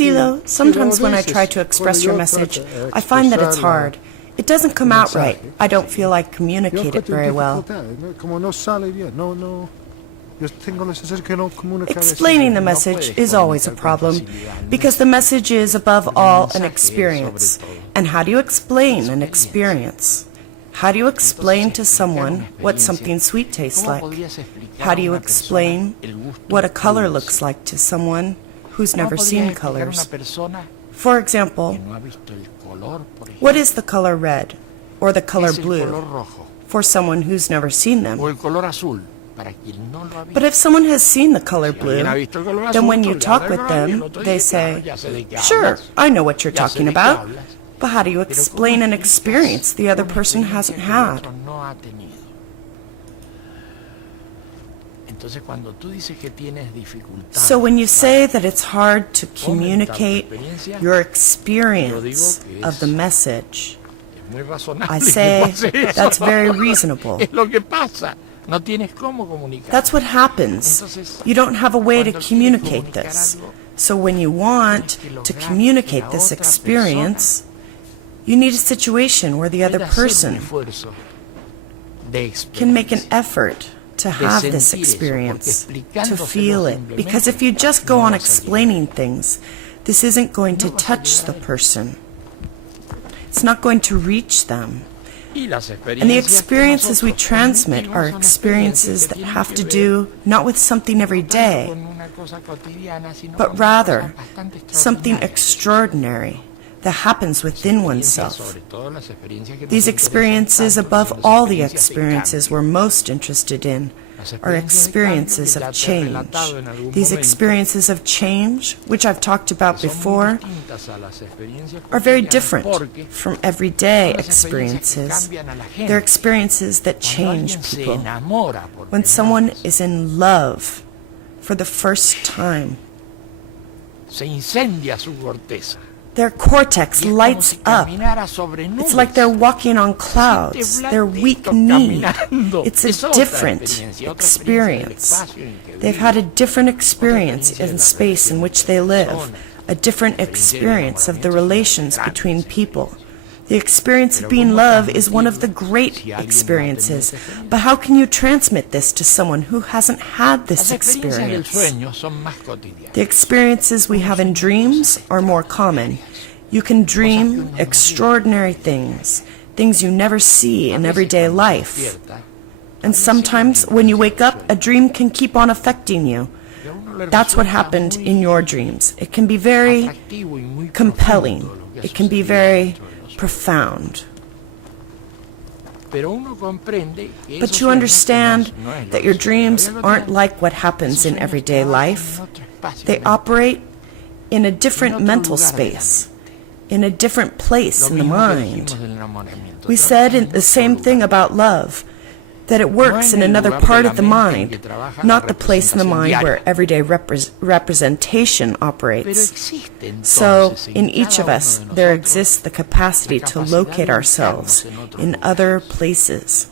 Silo, sometimes when I try to express your message, I find that it's hard. It doesn't come out right. I don't feel I communicate it very well. Explaining the message is always a problem, because the message is, above all, an experience. And how do you explain an experience? How do you explain to someone what something sweet tastes like? How do you explain what a color looks like to someone who's never seen colors? For example, what is the color red or the color blue for someone who's never seen them? But if someone has seen the color blue, then when you talk with them, they say, "Sure, I know what you're talking about." But how do you explain an experience the other person hasn't had? So when you say that it's hard to communicate your experience of the message, I say that's very reasonable. That's what happens. You don't have a way to communicate this. So when you want to communicate this experience, you need a situation where the other person can make an effort to have this experience, to feel it. Because if you just go on explaining things, this isn't going to touch the person. It's not going to reach them. And the experiences we transmit are experiences that have to do not with something every day, but rather something extraordinary that happens within oneself. These experiences, above all the experiences we're most interested in, are experiences of change. These experiences of change, which I've talked about before, are very different from everyday experiences. They're experiences that change people. When someone is in love for the first time, their cortex lights up. It's like they're walking on clouds. They're weak-kneed. It's a different experience. They've had a different experience in space in which they live, a different experience of the relations between people. The experience of being love is one of the great experiences, but how can you transmit this to someone who hasn't had this experience? The experiences we have in dreams are more common. You can dream extraordinary things, things you never see in everyday life. And sometimes when you wake up, a dream can keep on affecting you. That's what happened in your dreams. It can be very compelling. It can be very profound. But you understand that your dreams aren't like what happens in everyday life. They operate in a different mental space, in a different place in the mind. We said the same thing about love, that it works in another part of the mind, not the place in the mind where everyday representation operates. So, in each of us, there exists the capacity to locate ourselves in other places,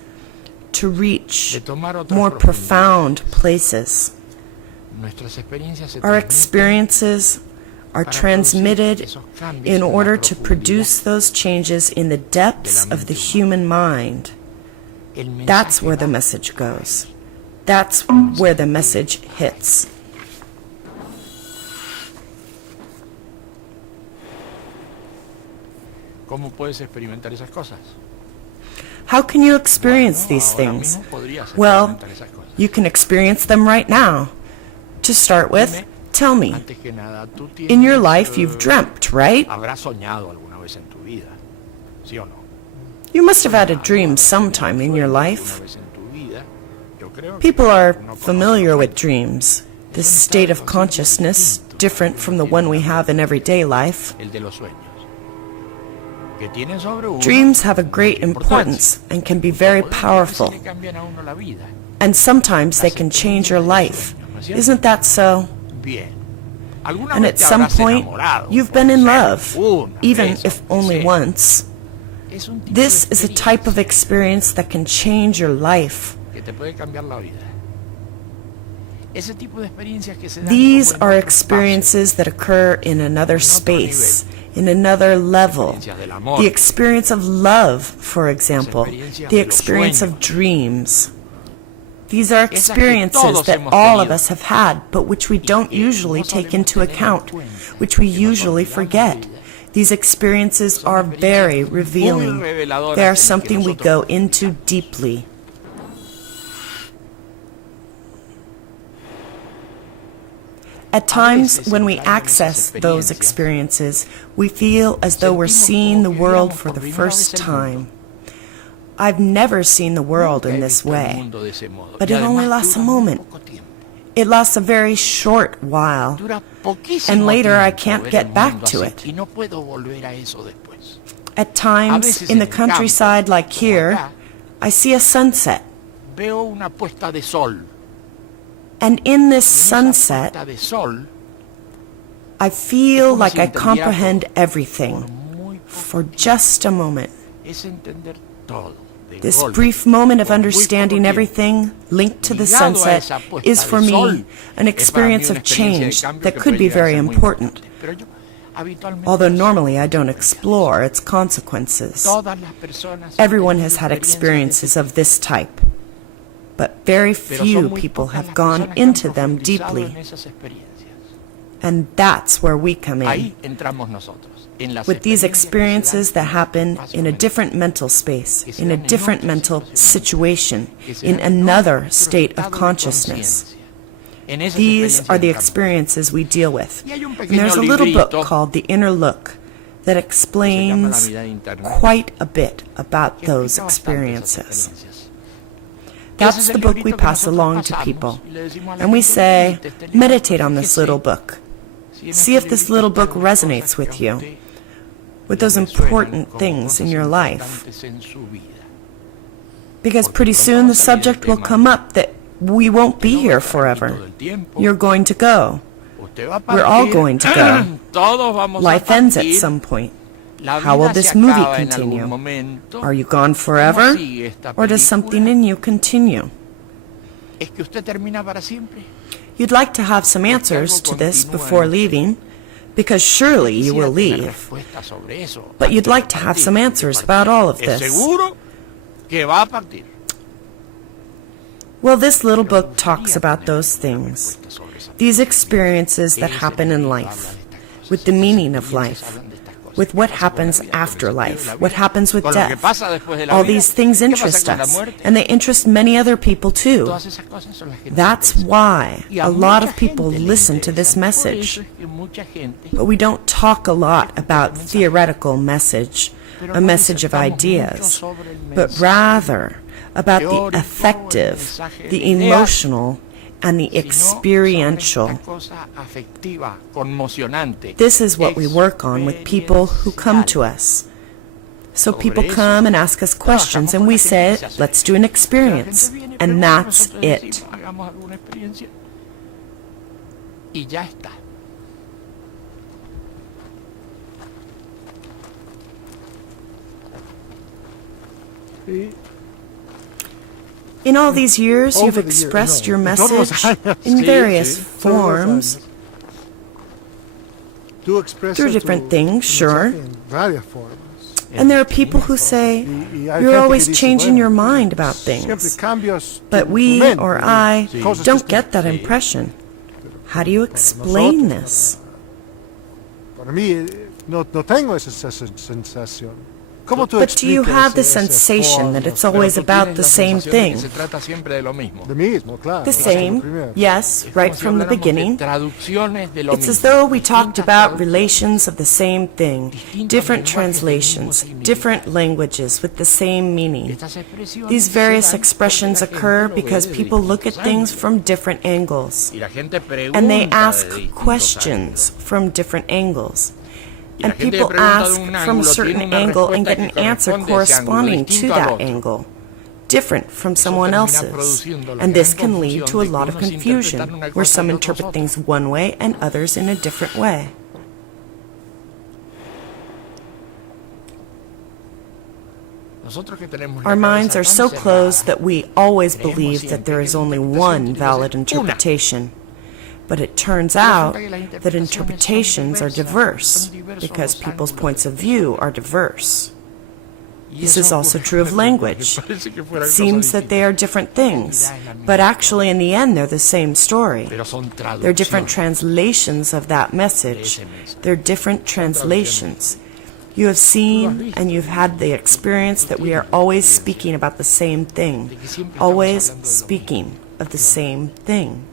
to reach more profound places. Our experiences are transmitted in order to produce those changes in the depths of the human mind. That's where the message goes. That's where the message hits. How can you experience these things? Well, you can experience them right now. To start with, tell me, in your life you've dreamt, right? You must have had a dream sometime in your life. People are familiar with dreams, this state of consciousness different from the one we have in everyday life. Dreams have a great importance and can be very powerful. And sometimes they can change your life. Isn't that so? And at some point, you've been in love, even if only once. This is a type of experience that can change your life. These are experiences that occur in another space, in another level. The experience of love, for example, the experience of dreams. These are experiences that all of us have had, but which we don't usually take into account, which we usually forget. These experiences are very revealing. They are something we go into deeply. At times, when we access those experiences, we feel as though we're seeing the world for the first time. I've never seen the world in this way, but it only lasts a moment. It lasts a very short while, and later I can't get back to it. At times, in the countryside like here, I see a sunset. And in this sunset, I feel like I comprehend everything for just a moment. This brief moment of understanding everything linked to the sunset is for me an experience of change that could be very important, although normally I don't explore its consequences. Everyone has had experiences of this type, but very few people have gone into them deeply. And that's where we come in, with these experiences that happen in a different mental space, in a different mental situation, in another state of consciousness. These are the experiences we deal with. And there's a little book called The Inner Look that explains quite a bit about those experiences. That's the book we pass along to people. And we say, meditate on this little book. See if this little book resonates with you, with those important things in your life. Because pretty soon the subject will come up that we won't be here forever. You're going to go. We're all going to go. Life ends at some point. How will this movie continue? Are you gone forever? Or does something in you continue? You'd like to have some answers to this before leaving, because surely you will leave. But you'd like to have some answers about all of this. Well, this little book talks about those things, these experiences that happen in life, with the meaning of life, with what happens after life, what happens with death. All these things interest us, and they interest many other people too. That's why a lot of people listen to this message. But we don't talk a lot about theoretical message, a message of ideas, but rather about the affective, the emotional, and the experiential. This is what we work on with people who come to us. So people come and ask us questions, and we say, let's do an experience, and that's it. In all these years, you've expressed your message in various forms, through different things, sure. And there are people who say, you're always changing your mind about things. But we, or I, don't get that impression. How do you explain this? But do you have the sensation that it's always about the same thing? The same, yes, right from the beginning. It's as though we talked about relations of the same thing, different translations, different languages with the same meaning. These various expressions occur because people look at things from different angles, and they ask questions from different angles. And people ask from a certain angle and get an answer corresponding to that angle, different from someone else's. And this can lead to a lot of confusion, where some interpret things one way and others in a different way. Our minds are so closed that we always believe that there is only one valid interpretation. But it turns out that interpretations are diverse because people's points of view are diverse. This is also true of language. It seems that they are different things, but actually in the end they're the same story. They're different translations of that message. They're different translations. You have seen and you've had the experience that we are always speaking about the same thing, always speaking of the same thing.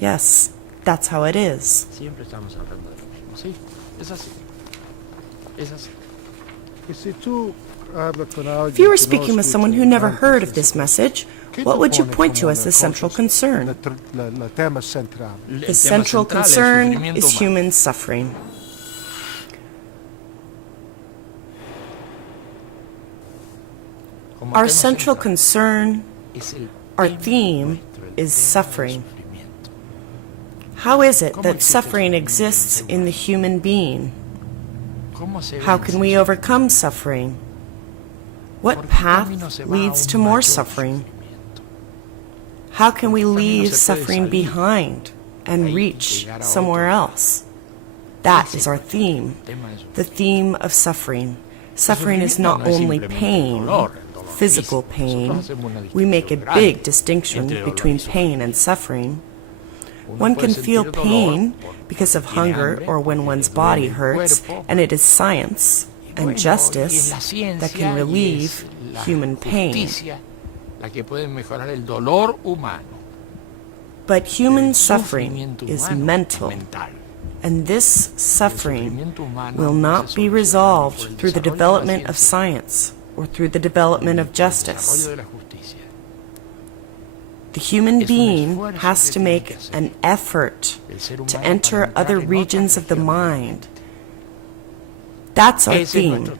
Yes, that's how it is. If you were speaking with someone who never heard of this message, what would you point to as the central concern? The central concern is human suffering. Our central concern, our theme, is suffering. How is it that suffering exists in the human being? How can we overcome suffering? What path leads to more suffering? How can we leave suffering behind and reach somewhere else? That is our theme, the theme of suffering. Suffering is not only pain, physical pain. We make a big distinction between pain and suffering. One can feel pain because of hunger or when one's body hurts, and it is science and justice that can relieve human pain. But human suffering is mental, and this suffering will not be resolved through the development of science or through the development of justice. The human being has to make an effort to enter other regions of the mind. That's our theme.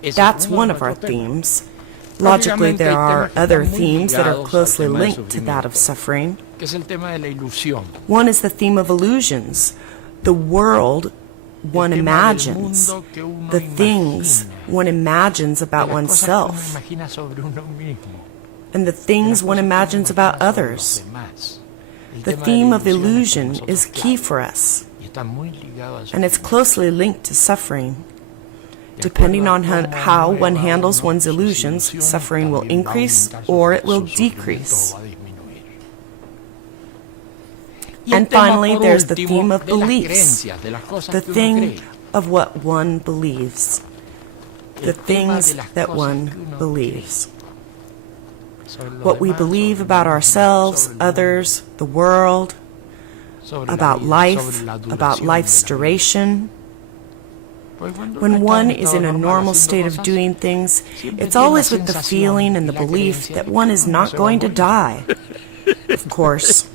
That's one of our themes. Logically, there are other themes that are closely linked to that of suffering. One is the theme of illusions, the world one imagines, the things one imagines about oneself, and the things one imagines about others. The theme of illusion is key for us. and it's closely linked to suffering. Depending on how one handles one's illusions, suffering will increase or it will decrease. And finally, there's the theme of beliefs, the thing of what one believes, the things that one believes. What we believe about ourselves, others, the world, about life's duration. When one is in a normal state of doing things, it's always with the feeling and the belief that one is not going to die. Of course,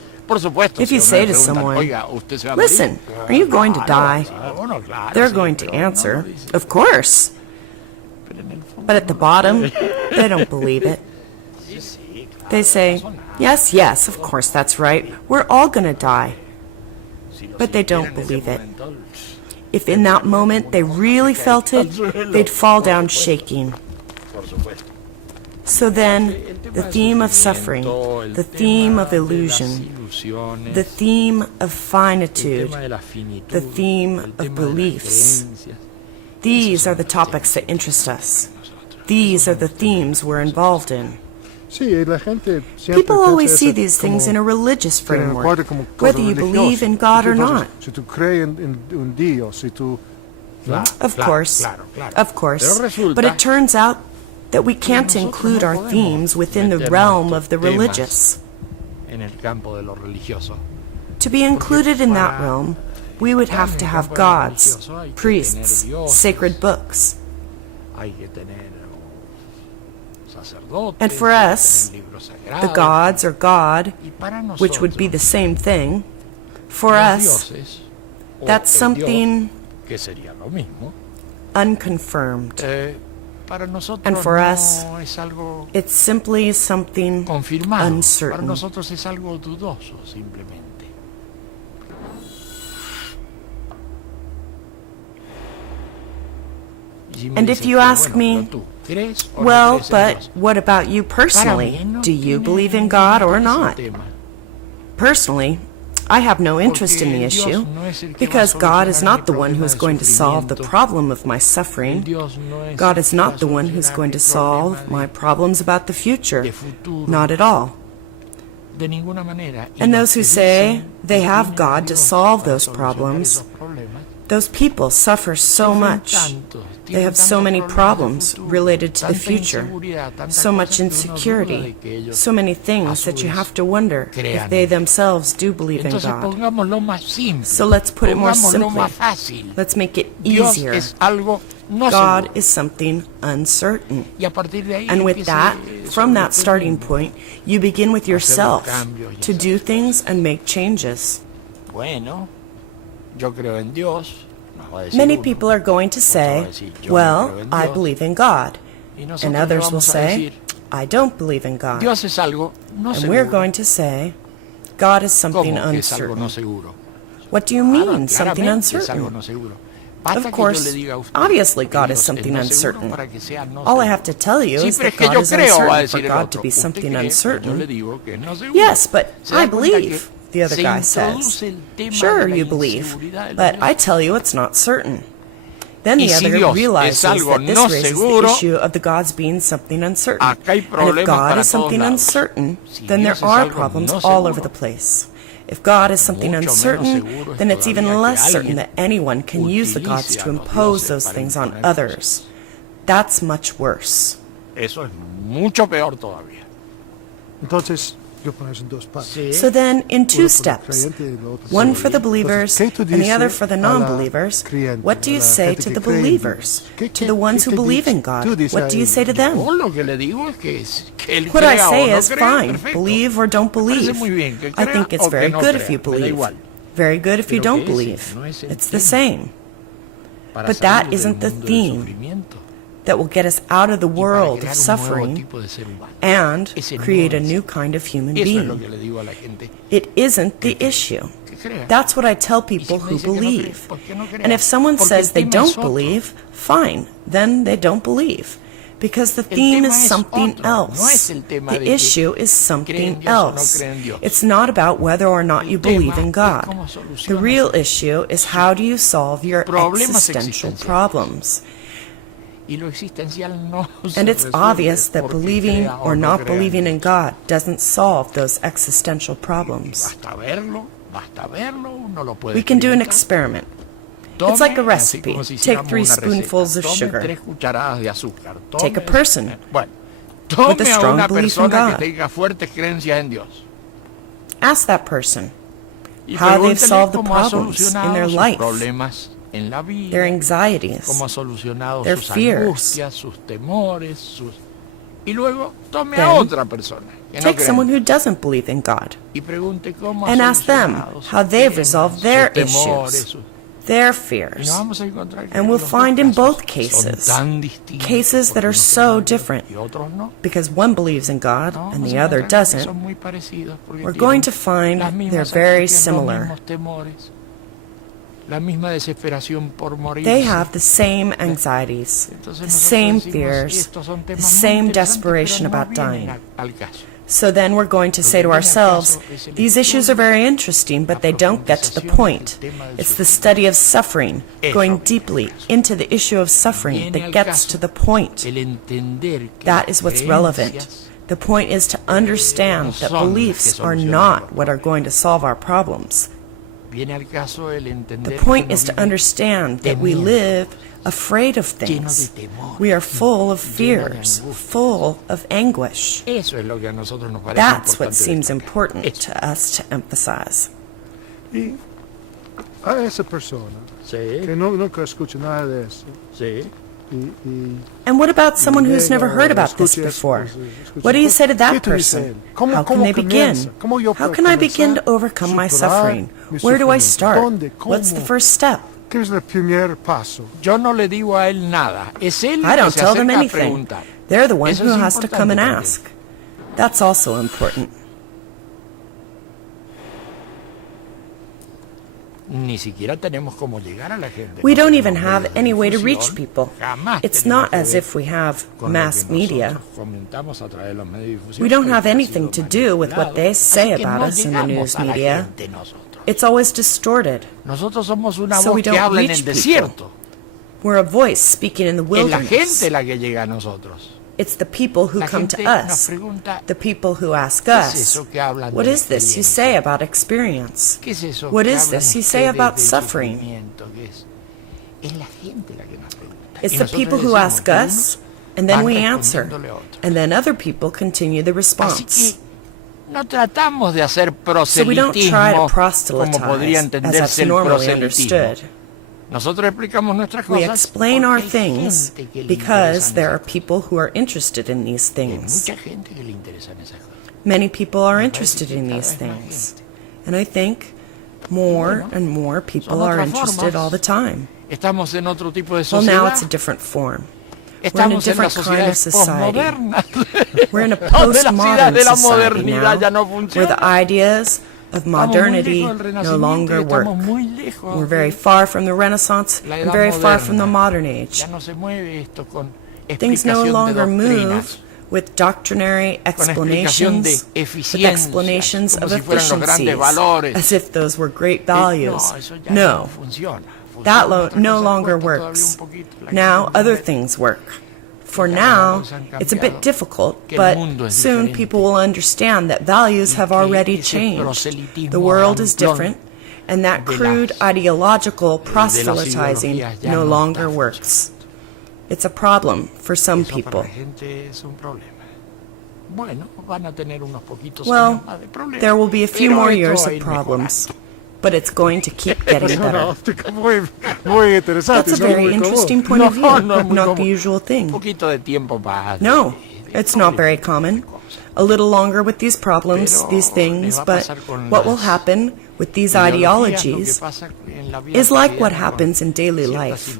if you say to someone, "Listen, are you going to die?" they're going to answer, "Of course." But at the bottom, they don't believe it. They say, "Yes, yes, of course, that's right. We're all going to die." But they don't believe it. If in that moment they really felt it, they'd fall down shaking. So then, the theme of suffering, the theme of illusion, the theme of finitude, the theme of beliefs, these are the topics that interest us. These are the themes we're involved in. People always see these things in a religious framework, whether you believe in God or not. Of course, but it turns out that we can't include our themes within the realm of the religious. To be included in that realm, we would have to have gods, priests, sacred books. And for us, the gods or God, which would be the same thing, for us, that's something unconfirmed. And for us, it's simply something uncertain. And if you ask me, well, but what about you personally? Do you believe in God or not? Personally, I have no interest in the issue, because God is not the one who is going to solve the problem of my suffering. God is not the one who's going to solve my problems about the future. Not at all. And those who say they have God to solve those problems, those people suffer so much. They have so many problems related to the future, so much insecurity, so many things that you have to wonder if they themselves do believe in God. So let's put it more simply. Let's make it easier. God is something uncertain. And with that, from that starting point, you begin with yourself to do things and make changes. Many people are going to say, well, I believe in God. And others will say, I don't believe in God. And we're going to say, God is something uncertain. What do you mean, something uncertain? Of course, obviously God is something uncertain. All I have to tell you is that God is uncertain. For God to be something uncertain. Yes, but I believe, the other guy says. Sure, you believe, but I tell you it's not certain. Then the other realizes that this raises the issue of the gods being something uncertain. And if God is something uncertain, then there are problems all over the place. If God is something uncertain, then it's even less certain that anyone can use the gods to impose those things on others. That's much worse. So then, in two steps, one for the believers and the other for the non-believers, what do you say to the believers, to the ones who believe in God? What do you say to them? What I say is, fine, believe or don't believe. I think it's very good if you believe. Very good if you don't believe. It's the same. But that isn't the theme that will get us out of the world of suffering and create a new kind of human being. It isn't the issue. That's what I tell people who believe. And if someone says they don't believe, fine, then they don't believe. Because the theme is something else. The issue is something else. It's not about whether or not you believe in God. The real issue is how do you solve your existential problems. And it's obvious that believing or not believing in God doesn't solve those existential problems. We can do an experiment. It's like a recipe. Take 3 spoonfuls of sugar. Take a person with a strong belief in God. Ask that person how they've solved the problems in their life, their anxieties, their fears. Then take someone who doesn't believe in God and ask them how they've resolved their issues, their fears. And we'll find in both cases that are so different, because one believes in God and the other doesn't. We're going to find they're very similar. They have the same anxieties, the same fears, the same desperation about dying. So then we're going to say to ourselves, these issues are very interesting, but they don't get to the point. It's the study of suffering, going deeply into the issue of suffering that gets to the point. That is what's relevant. The point is to understand that beliefs are not what are going to solve our problems. The point is to understand that we live afraid of things. We are full of fears, full of anguish. That's what seems important to us to emphasize. A esa persona que nunca escucha nada de eso. And what about someone who's never heard about this before? What do you say to that person? How can they begin? How can I begin to overcome my suffering? Where do I start? What's the first step? I don't tell them anything. They're the one who has to come and ask. That's also important. We don't even have any way to reach people. It's not as if we have mass media. We don't have anything to do with what they say about us in the news media. It's always distorted. So we don't reach people. We're a voice speaking in the wilderness. It's the people who come to us, the people who ask us, what is this you say about experience? What is this you say about suffering? It's the people who ask us, and then we answer, and then other people continue the response. So we don't try to proselytize as that's normally understood. We explain our things because there are people who are interested in these things. Many people are interested in these things. And I think more and more people are interested all the time. Well, now it's a different form. We're in a different kind of society. We're in a postmodern society now, where the ideas of modernity no longer work. We're very far from the Renaissance and very far from the modern age. Things no longer move with doctrinary explanations, with explanations of efficiencies, as if those were great values. No, that no longer works. Now other things work. For now, it's a bit difficult, but soon people will understand that values have already changed. The world is different, and that crude ideological proselytizing no longer works. It's a problem for some people. Well, there will be a few more years of problems, but it's going to keep getting better. That's a very interesting point of view, not the usual thing. No, it's not very common. A little longer with these problems, these things, but what will happen with these ideologies is like what happens in daily life,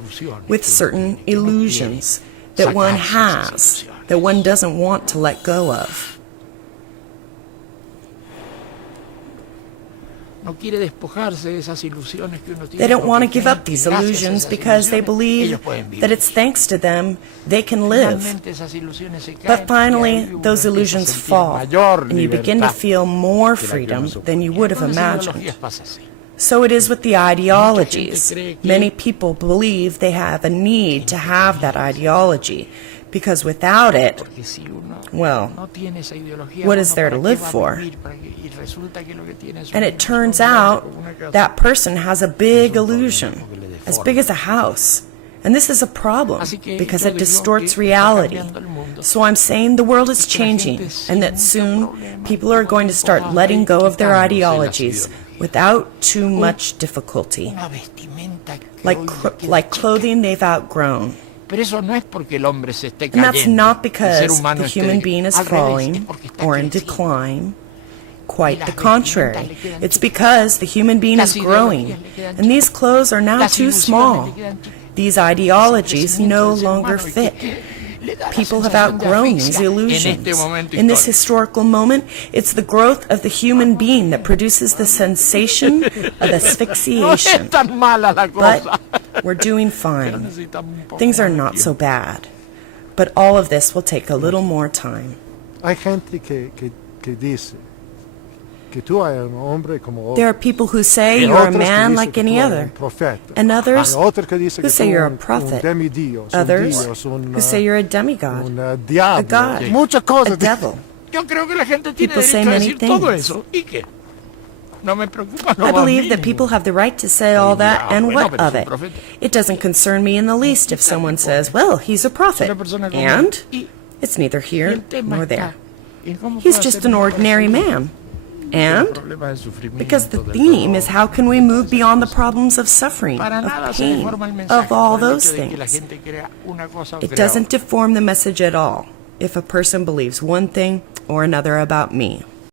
with certain illusions that one has, that one doesn't want to let go of. They don't want to give up these illusions because they believe that it's thanks to them they can live. But finally, those illusions fall, and you begin to feel more freedom than you would have imagined. So it is with the ideologies. Many people believe they have a need to have that ideology, because without it, well, what is there to live for? And it turns out that person has a big illusion, as big as a house. And this is a problem, because it distorts reality. So I'm saying the world is changing, and that soon people are going to start letting go of their ideologies without too much difficulty, like clothing they've outgrown. And that's not because the human being is falling or in decline. Quite the contrary. It's because the human being is growing, and these clothes are now too small. These ideologies no longer fit. People have outgrown these illusions. In this historical moment, it's the growth of the human being that produces the sensation of asphyxiation. But we're doing fine. Things are not so bad. But all of this will take a little more time. Hay gente que dice que tú eres un hombre como otro. There are people who say you're a man like any other, and others who say you're a prophet, others who say you're a demigod, a god, a devil. People say many things. I believe that people have the right to say all that, and what of it? It doesn't concern me in the least if someone says, well, he's a prophet, and it's neither here nor there. He's just an ordinary man. And because the theme is how can we move beyond the problems of suffering, of pain, of all those things. It doesn't deform the message at all if a person believes one thing or another about me.